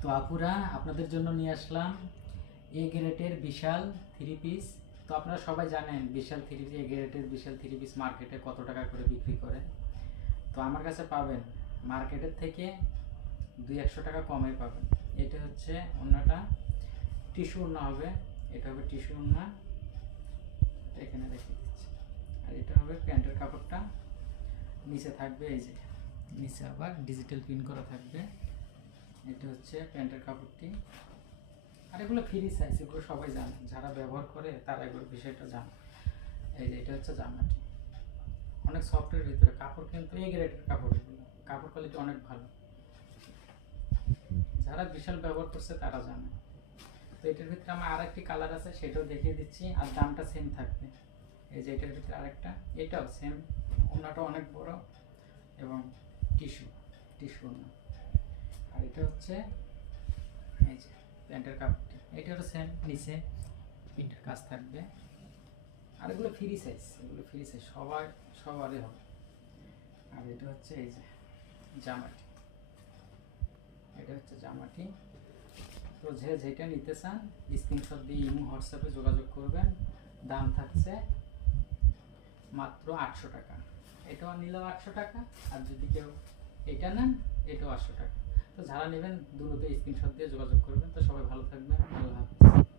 তো আপুরা আপনাদের জন্য নিয়ে আসলাম এ গ্রেটের বিশাল থ্রি পিস। তো আপনারা সবাই জানেন বিশাল থ্রি পিস, এ গ্রেটের বিশাল থ্রি পিস মার্কেটে কত টাকা করে বিক্রি করে। তো আমার কাছে পাবেন মার্কেটের থেকে 200 টাকা কমে পাবেন। এটা হচ্ছে ওড়নাটা, টিস্যু ওড়না হবে, এটা হবে টিস্যু ওড়না, এখানে রেখে দিচ্ছি। আর এটা হবে প্যান্টের কাপড়টা, নিচে থাকবে এই যে নিচে আবার ডিজিটাল প্রিন্ট করা থাকবে। এটা হচ্ছে প্যান্টের কাপড়টি। আর এগুলো ফ্রি সাইজ, এগুলো সবাই জানে, যারা ব্যবহার করে তারা এগুলোর বিষয়টা জানে। এই যে এটা হচ্ছে জামাটি, অনেক সফটের ভিতরে, কাপড় কিন্তু এ গ্রেডের কাপড়, এগুলো কাপড় কোয়ালিটি অনেক ভালো, যারা বিশাল ব্যবহার করছে তারা জানে। তো এটার ভিতরে আমার আরেকটি কালার আছে, সেটাও দেখিয়ে দিচ্ছি, আর দামটা সেম থাকবে। এই যে এটার ভিতরে আরেকটা, এটাও সেম, ওড়নাটা অনেক বড় এবং টিস্যু টিস্যু ওড়না। আর এটা হচ্ছে এই যে প্যান্টের কাপড়টি, এটারও সেম, নিচে প্রিন্টের কাজ থাকবে। আর এগুলো ফ্রি সাইজ, এগুলো ফ্রি সাইজ সবারই হবে। আর এটা হচ্ছে এই যে জামাটি, এটা হচ্ছে জামাটি। তো যেটা নিতে চান স্ক্রিনশট দিয়ে ইমো হোয়াটসঅ্যাপে যোগাযোগ করবেন। দাম থাকছে মাত্র 800 টাকা। এটাও নিলেও 800 টাকা, আর যদি কেউ এটা নেন এটাও 800 টাকা। তো যারা নেবেন দ্রুত স্ক্রিনশট দিয়ে যোগাযোগ করবেন। তো সবাই ভালো থাকবেন, আল্লাহ হাফিজ।